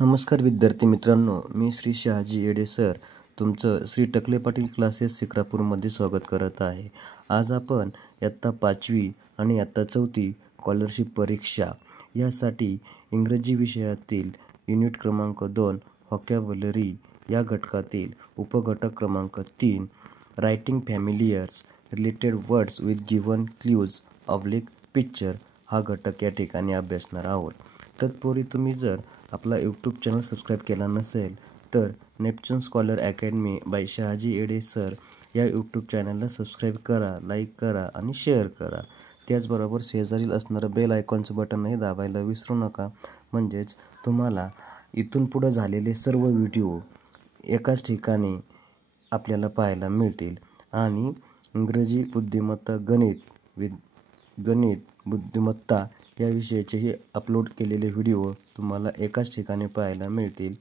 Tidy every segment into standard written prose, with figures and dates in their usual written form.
नमस्कार विद्यार्थी मित्रांनो, मी श्री शहाजी येडे सर तुमचं श्री टकले पाटील क्लासेस शिक्रापूरमध्ये स्वागत करत आहे. आज आपण इयत्ता 5वी आणि इयत्ता 4थी स्कॉलरशिप परीक्षा यासाठी इंग्रजी विषयातील युनिट क्रमांक 2 व्होकॅब्युलरी या घटकातील उपघटक क्रमांक 3 writing familiars related words with given clues picture हा घटक या ठिकाणी अभ्यासणार आहोत. तत्पूर्वी तुम्ही जर आपला यूट्यूब चॅनल सबस्क्राईब केला नसेल तर Neptune scholar academy by Shahaji Yede sir या यूट्यूब चॅनलला सबस्क्राईब करा, लाईक करा आणि शेअर करा. त्याचबरोबर शेजारील असणारं बेल आयकॉनचं बटनही दाबायला विसरू नका. म्हणजेच तुम्हाला इथून पुढं झालेले सर्व व्हिडिओ एकाच ठिकाणी आपल्याला पाहायला मिळतील आणि इंग्रजी बुद्धिमत्ता, गणित बुद्धिमत्ता या विषयाचेही अपलोड केलेले व्हिडिओ तुम्हाला एकाच ठिकाणी पाहायला मिळतील.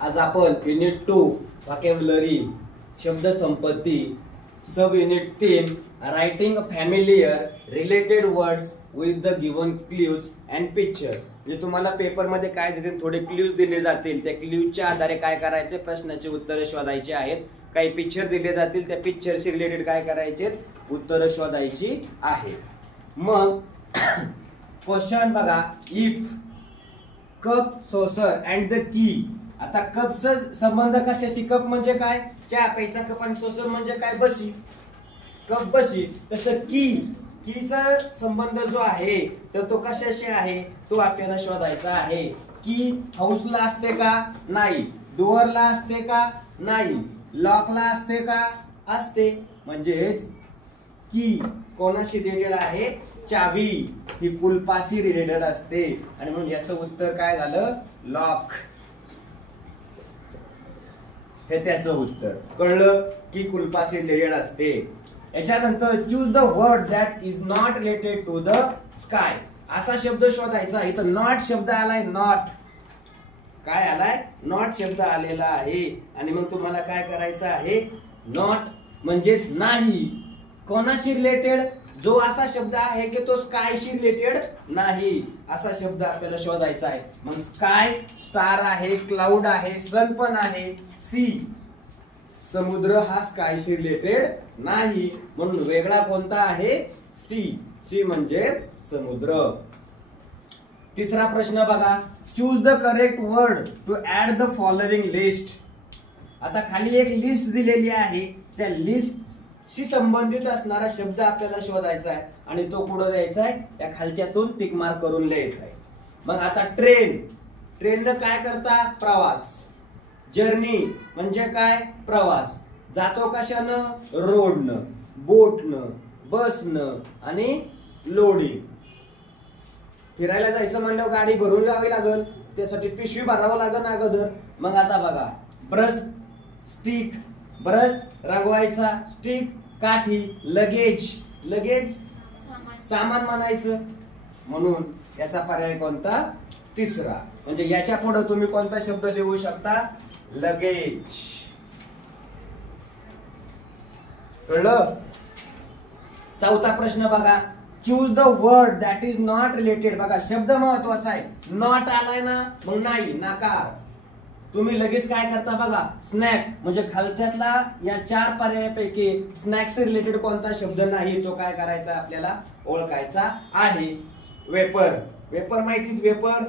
आज आपण युनिट 2 व्होकॅब्युलरी शब्दसंपत्ती sub unit 3 writing familiar related words with the given clues and picture. म्हणजे तुम्हाला पेपर मध्ये काय देते, थोडे क्ल्यूज दिले जातील, त्या क्ल्यूजच्या आधारे काय करायचे, प्रश्नाचे उत्तर शोधायचे आहेत. काही पिक्चर दिले जातील, त्या पिक्चरशी रिलेटेड काय करायचे, उत्तर शोधायची आहेत. मग क्वेश्चन बघा, if cup saucer and the key. आता कपचा संबंध कशाशी, कप म्हणजे काय, चहा प्यायचा कप, आणि सॉसर म्हणजे काय, बशी, कप बशी. तसं कीचा संबंध जो आहे तर तो कशाशी आहे, तो आपल्याला शोधायचा आहे. की हाऊसला असते का, नाही. डोअरला असते का, नाही. लॉकला असते का, असते. म्हणजेच की कोणाशी रिलेटेड आहे, चावी ही कुलपाशी रिलेटेड असते. आणि म्हणून याचं उत्तर काय झालं, लॉक. हे त्याचं उत्तर. कळलं की कुलपाशी रिलेटेड असते. याच्यानंतर choose the word that is not related to the sky. असा शब्द शोधायचा. इथं नॉट शब्द आलाय, नॉट काय आलाय, नॉट शब्द आलेला आहे. आणि मग तुम्हाला काय करायचं आहे, नॉट म्हणजेच नाही. कोणाशी रिलेटेड, जो असा शब्द आहे की तो स्कायशी रिलेटेड नाही, असा शब्द आपल्याला शोधायचा आहे. मग स्काय स्टार आहे, क्लाउड आहे, सन पण आहे. सी समुद्र हा स्कायशी रिलेटेड नाही, म्हणून वेगळा कोणता आहे, सी म्हणजे समुद्र. तिसरा प्रश्न बघा, choose the correct word to add the following list. आता खाली एक लिस्ट दिलेली आहे, त्या लिस्टशी संबंधित असणारा शब्द आपल्याला शोधायचा आहे आणि तो कुठं द्यायचा आहे, त्या खालच्यातून टिक मार्क करून लिहायचा आहे. मग आता ट्रेननं काय करता, प्रवास. जर्नी म्हणजे काय, प्रवास. जातो कशानं, रोडनं, बोटनं, बसनं आणि लोडिंग. फिरायला जायचं म्हणल्यावर गाडी भरून जावी लागल, त्यासाठी पिशवी भरावं लागल अगोदर. मग आता बघा, ब्रश, स्टिक, ब्रश रंगवायचा, स्टिक काठी, लगेज सामान म्हणायचं. म्हणून याचा पर्याय कोणता, तिसरा. म्हणजे याच्या पुढे तुम्ही कोणता शब्द लिहू शकता, लगेज. कळलं. चौथा प्रश्न बघा, choose the word that is not related. बघा शब्द महत्वाचा आहे, नॉट आलाय ना, मग नाही, नकार. तुम्ही लगेच काय करता बघा, स्नॅक म्हणजे खालच्यातला या 4 पर्यायापैकी स्नॅक्स रिलेटेड कोणता शब्द नाही, तो काय करायचा, आपल्याला ओळखायचा आहे. वेपर माहिती, वेपर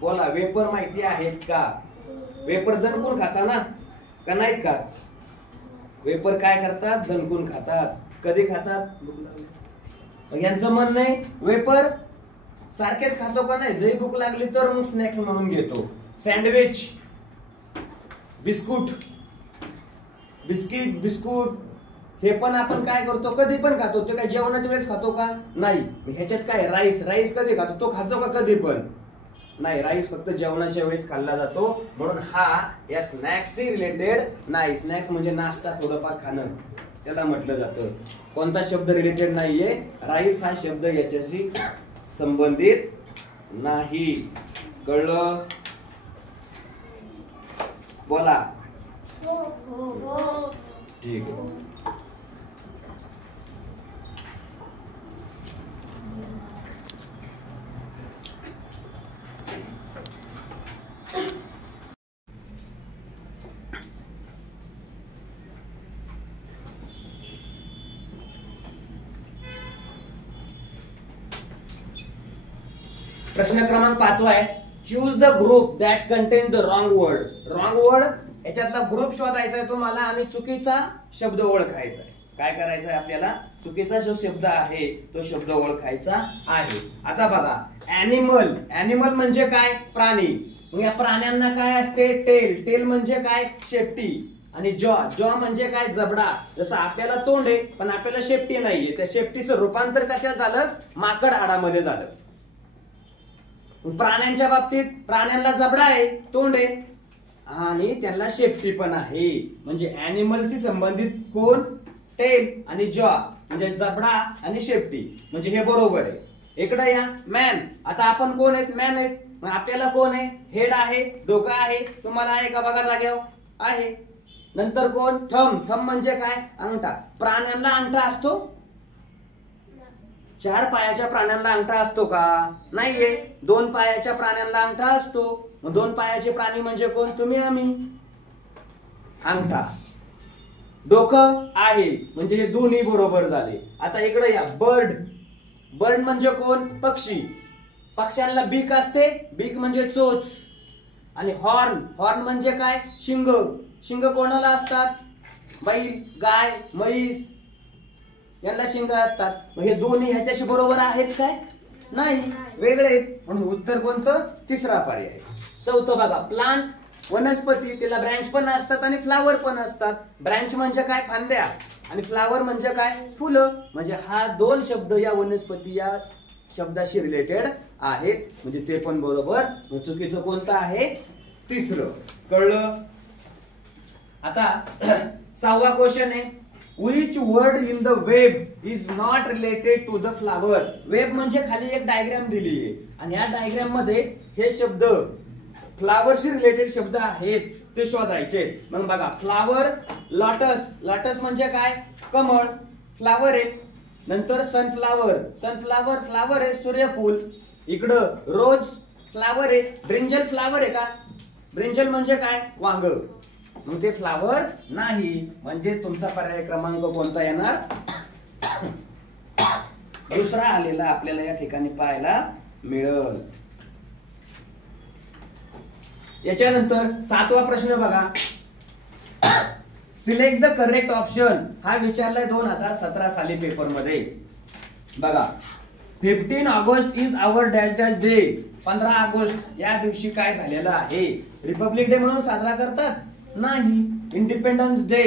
बोला, वेपर माहिती आहेत का, वेपर दणकून खाता ना, का नाहीत का. वेपर काय करतात, दणकून खातात. कधी खातात, यांचं म्हणणं आहे वेपर सारखेच खातो का नाही, लई भूक लागली तर मग स्नॅक्स म्हणून घेतो. सँडविच, बिस्किट, हे पण आपण काय करतो, कधी पण खातो. ते काय जेवणाच्या वेळेस खातो का? नाही. ह्याच्यात काय राईस, राईस कधी खातो, तो खातो का कधी पण? नाही, राईस फक्त जेवणाच्या वेळेस खाल्ला जातो. म्हणून हा या स्नॅक्सशी रिलेटेड नाही. स्नॅक्स म्हणजे नाश्ता, थोडंफार खाणं, त्याला म्हटलं जातं. कोणता शब्द रिलेटेड नाहीये, राईस हा शब्द याच्याशी संबंधित नाही. कळलं? बोला. ठीक आहे. प्रश्न क्रमांक 5 आहे. Choose the group that content the wrong word. Wrong word याच्यातला ग्रुप शोधायचा आहे तुम्हाला आणि चुकीचा शब्द ओळखायचा आहे. काय करायचं आहे आपल्याला? चुकीचा जो शब्द आहे तो शब्द ओळखायचा आहे. आता बघा, ॲनिमल. ॲनिमल म्हणजे काय? प्राणी. मग या प्राण्यांना काय असते? टेल. टेल म्हणजे काय? शेपटी. आणि जॉ. जॉ म्हणजे काय? जबडा. जसं आपल्याला तोंड आहे पण आपल्याला शेपटी नाहीये, त्या शेपटीचं रूपांतर कशात झालं? माकड हाडामध्ये झालं. प्राण्यांच्या बाबतीत प्राण्यांना जबडा आहे, तोंड आहे आणि त्यांना शेपटी पण आहे. म्हणजे ॲनिमलशी संबंधित कोण? टेल आणि जॉ, म्हणजे जबडा आणि शेपटी. म्हणजे हे बरोबर आहे. इकडे या, मॅन. आता आपण कोण आहेत? मॅन आहेत. मग आपल्याला कोण आहे? हेड आहे, डोकं आहे. तुम्हाला आहे का? बघा जागेवर आहे. नंतर कोण? थंब. थंब म्हणजे काय? अंगठा. प्राण्यांना अंगठा असतो? 4 पायाच्या प्राण्यांना अंगठा असतो का? नाहीये. 2 पायाच्या प्राण्यांना अंगठा असतो. मग 2 पायाचे प्राणी म्हणजे कोण? तुम्ही, आम्ही. अंगठा. डोकं आहे, म्हणजे हे दोन्ही बरोबर झाले. आता इकडे या, बर्ड. बर्ड म्हणजे कोण? पक्षी. पक्ष्यांना बीक असते, बीक म्हणजे चोच. आणि हॉर्न. हॉर्न म्हणजे काय? शिंग. शिंग कोणाला असतात? बैल, गाय, म्हैस यांना शिंग असतात. मग हे दोन्ही ह्याच्याशी बरोबर आहेत काय? नाही, वेगळे आहेत. म्हणून उत्तर कोणतं? तिसरा पर्याय. चौथं बघा, प्लांट. वनस्पती, त्याला ब्रँच पण असतात आणि फ्लावर पण असतात. ब्रँच म्हणजे काय? फांद्या. आणि फ्लावर म्हणजे काय? फुलं. म्हणजे हा 2 शब्द या वनस्पती या शब्दाशी रिलेटेड आहेत. म्हणजे ते पण बरोबर. मग चुकीचं कोणतं आहे? तिसरं. कळलं? आता 6वा क्वेश्चन आहे. Which word in the web is not related to the flower? Web म्हणजे खाली एक डायग्राम दिली आहे आणि या डायग्राम मध्ये हे शब्द फ्लावरशी रिलेटेड शब्द आहेत ते शोधायचे. मग बघा, फ्लावर, लॉटस. लॉटस म्हणजे काय? कमळ, फ्लावर आहे. नंतर सनफ्लावर. सनफ्लावर फ्लावर आहे, सूर्यफूल. इकडं रोज फ्लावर आहे. ब्रिंजल फ्लावर आहे का? ब्रिंजल म्हणजे काय? वांग. मग ते फ्लावर नाही. म्हणजे तुमचा पर्याय क्रमांक कोणता येणार? दुसरा आलेला आपल्याला या ठिकाणी पाहायला मिळेल. याच्यानंतर 7वा प्रश्न बघा. Select the correct option. हा विचारलाय 2017 साली पेपर मध्ये. बघा, 15 August is our dash dash day. 15 August या दिवशी काय झालेलं आहे? रिपब्लिक डे म्हणून साजरा करतात? नाही. Independence day.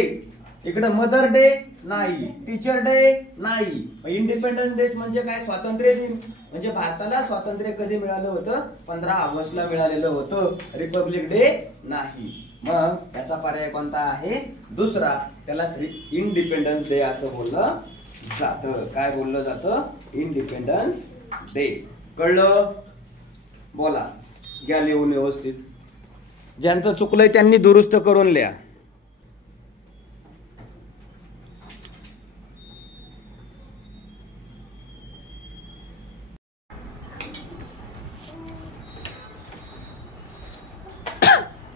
इकडे मदर डे नाही. टीचर डे नाही. इंडिपेंडन्स डे म्हणजे काय? स्वातंत्र्य दिन. म्हणजे भारताला स्वातंत्र्य कधी मिळालं होतं? 15 ऑगस्टला मिळालेलं होतं. रिपब्लिक डे नाही. मग त्याचा पर्याय कोणता आहे? दुसरा. त्याला इंडिपेंडन्स डे असं बोललं जातं. काय बोललं जातं? Independence day. कळलं? बोला, घ्या लिहून व्यवस्थित. ज्यांचं चुकलंय त्यांनी दुरुस्त करून लिहा.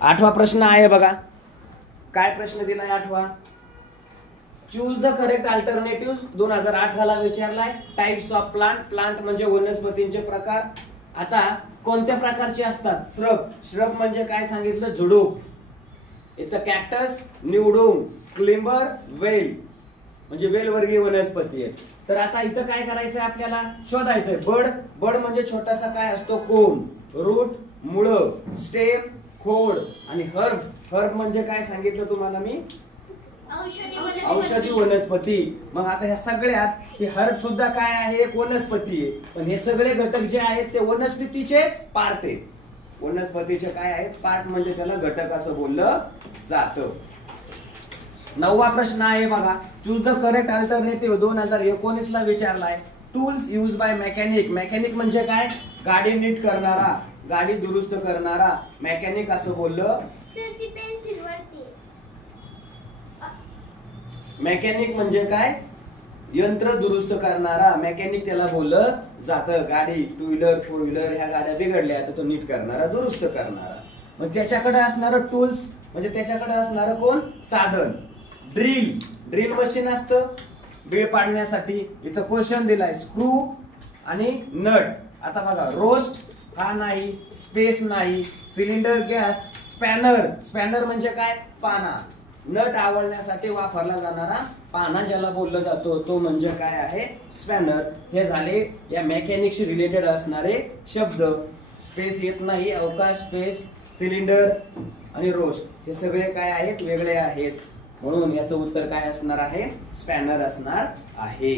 आठवा प्रश्न आहे बघा. काय प्रश्न दिलाय 8वा? Choose the correct alternative. 2018 ला विचारलाय. Types of plant. प्लांट म्हणजे वनस्पतींचे प्रकार. आता कोणत्या प्रकारचे असतात? श्रब. श्रब म्हणजे काय सांगितलं? झुडूप. इथं कॅक्टस, निवडून, क्लिंबर, वेल म्हणजे वेलवर्गीय वनस्पती आहे. तर आता इथं काय करायचंय? आपल्याला शोधायचंय बड. बड म्हणजे छोटासा काय असतो? कोन. रूट, मुळं, स्टेम, खोड. आणि हर्ब. हर्ब म्हणजे काय सांगितलं तुम्हाला मी? औषधी वनस्पती. मग आता ह्या सगळ्यात हे हर्ब सुद्धा काय आहे, एक वनस्पती आहे. पण हे सगळे घटक जे आहेत ते वनस्पतीचे पार्ट आहेत. वनस्पतीचे काय आहेत, पार्ट, म्हणजे त्याला घटक असं बोललं जातं. 9वा प्रश्न आहे बघा, चूज द करेक्ट अल्टरनेटिव्ह. 2019 ला विचारलाय. Tools use by mechanic. Mechanic म्हणजे काय, गाडी नीट करणारा, गाडी दुरुस्त करणारा मेकॅनिक असं बोललं. मेकॅनिक म्हणजे काय, यंत्र दुरुस्त करणारा मेकॅनिक त्याला बोललं जातं. गाडी, 2 व्हीलर 4 व्हीलर ह्या गाड्या बिघडल्या तर तो नीट करणारा, दुरुस्त करणारा. मग त्याच्याकडे असणारं टूल्स म्हणजे त्याच्याकडे असणारं कोण, साधन. ड्रिल मशीन असतं बीळ पाडण्यासाठी. इथं क्वेश्चन दिलाय स्क्रू आणि नट. आता बघा, रोस्ट हा नाही, स्पेस नाही, सिलेंडर गॅस, स्पॅनर म्हणजे काय, पाना. नट आवळण्यासाठी वापरला जाणारा पाना ज्याला बोललं जातो तो म्हणजे काय आहे, स्पॅनर. हे झाले या मेकॅनिकशी रिलेटेड असणारे शब्द. स्पेस येत नाही, अवकाश, स्पेस, सिलेंडर आणि रोस्ट हे सगळे काय आहेत, वेगळे आहेत. म्हणून याचं उत्तर काय असणार आहे, स्पॅनर असणार आहे.